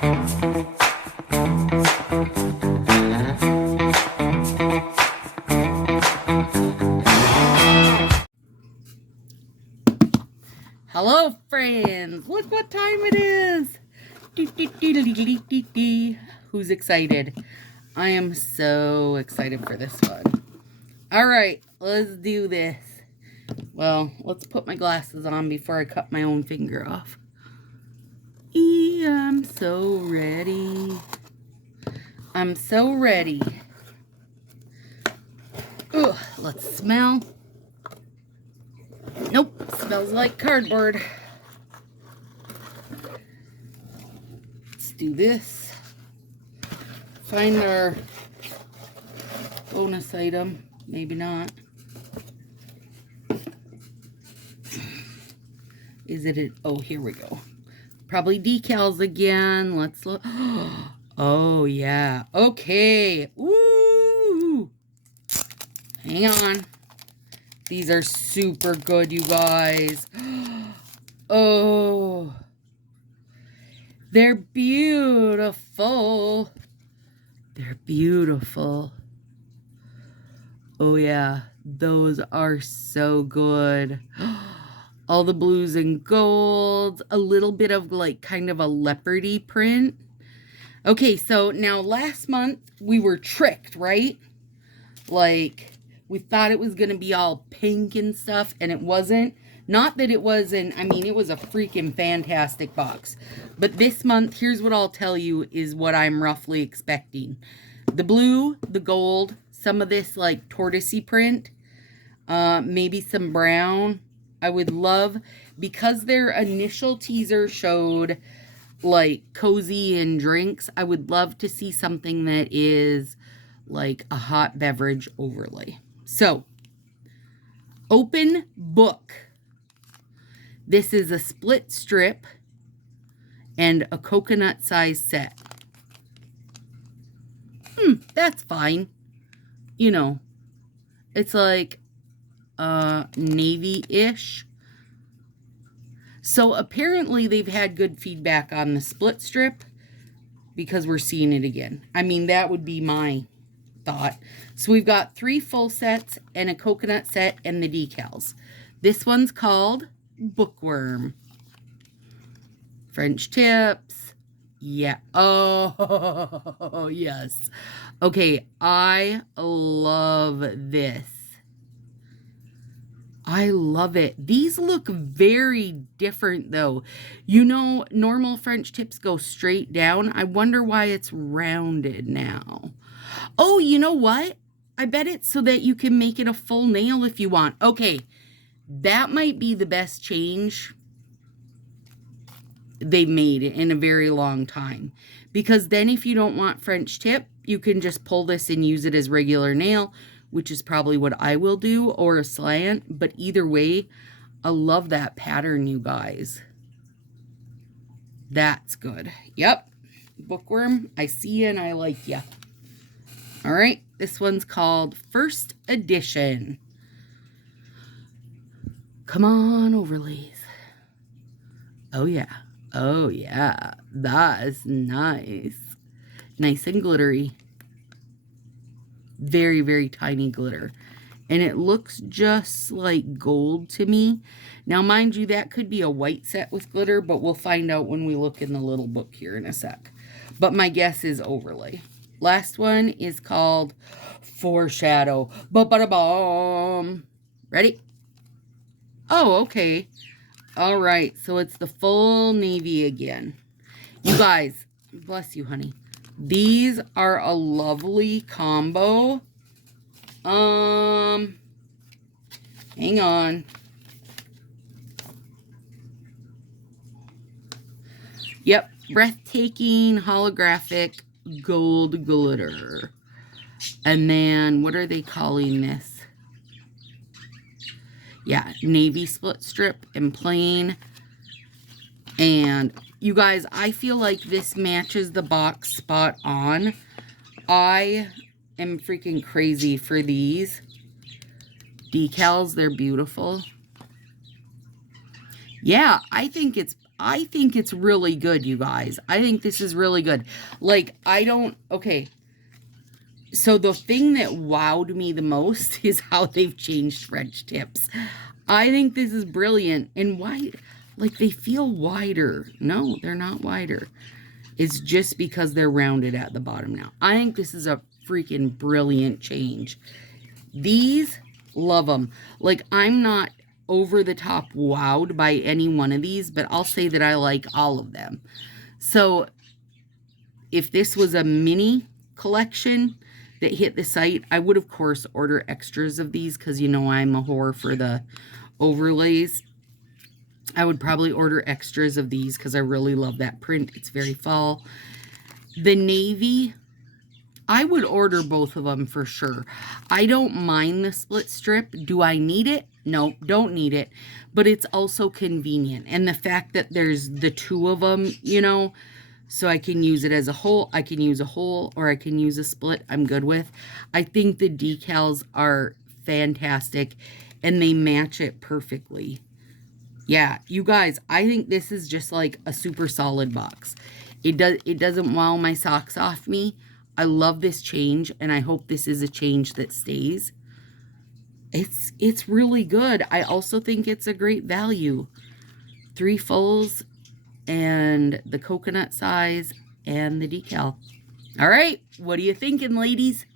Hello, friends. Look what time it is. Who's excited? I am so excited for this one. All right, let's do this. Well, let's put my glasses on before I cut my own finger off. I'm so ready. I'm so ready. Ugh, let's smell. Nope, smells like cardboard. Let's do this. Find our bonus item. Maybe not. Is it? Oh, here we go. Probably decals again. Let's look. Oh, yeah. Okay. Woo! Hang on. These are super good, you guys. Oh. They're beautiful. They're beautiful. Oh, yeah. Those are so good. All the blues and golds. A little bit of like kind of a leopardy print. Okay, so now last month we were tricked, right? Like, we thought it was going to be all pink and stuff, and it wasn't. Not that it wasn't. I mean, it was a freaking fantastic box. But this month, here's what I'll tell you is what I'm roughly expecting. The blue, the gold, some of this like tortoisey print, maybe some brown. I would love, because their initial teaser showed like cozy and drinks, I would love to see something that is like a hot beverage overlay. So, open book. This is a split strip and a coconut size set. That's fine. You know, it's like navy-ish. So apparently they've had good feedback on the split strip because we're seeing it again. I mean, that would be my thought. So we've got 3 full sets and a coconut set and the decals. This one's called Bookworm. French tips. Yeah. Oh, yes. Okay, I love this. I love it. These look very different though. You know, normal French tips go straight down. I wonder why it's rounded now. Oh, you know what? I bet it's so that you can make it a full nail if you want. Okay, that might be the best change they made in a very long time. Because then if you don't want French tip, you can just pull this and use it as regular nail, which is probably what I will do, or a slant. But either way, I love that pattern, you guys. That's good. Yep. Bookworm, I see you and I like you. All right. This one's called First Edition. Come on, overlays. Oh, yeah. Oh, yeah. That is nice. Nice and glittery. Very, very tiny glitter. And it looks just like gold to me. Now, mind you, that could be a white set with glitter, but we'll find out when we look in the little book here in a sec. But my guess is overlay. Last one is called Foreshadow. Ba-ba-da-bum. Ready? Oh, okay. All right, so it's the full navy again. You guys, bless you, honey. These are a lovely combo. Hang on. Yep, breathtaking holographic gold glitter. And then, what are they calling this? Yeah, navy split strip and plain. And you guys, I feel like this matches the box spot on. I am freaking crazy for these decals. They're beautiful. Yeah, I think it's I think it's really good, you guys. I think this is really good. Like, okay. So the thing that wowed me the most is how they've changed French tips. I think this is brilliant. And why, like, they feel wider. No, they're not wider. It's just because they're rounded at the bottom now. I think this is a freaking brilliant change. These, love them. Like, I'm not over the top wowed by any one of these, but I'll say that I like all of them. So if this was a mini collection that hit the site, I would of course order extras of these because you know I'm a whore for the overlays. I would probably order extras of these because I really love that print. It's very fall. The navy, I would order both of them for sure. I don't mind the split strip. Do I need it? No, don't need it. But it's also convenient. And the fact that there's the two of them, you know, so I can use it as a whole. I can use a whole or I can use a split. I'm good with. I think the decals are fantastic and they match it perfectly. Yeah, you guys, I think this is just like a super solid box. It doesn't wow my socks off me. I love this change, and I hope this is a change that stays. It's really good. I also think it's a great value. 3 fulls and the coconut size and the decal. All right, what are you thinking, ladies?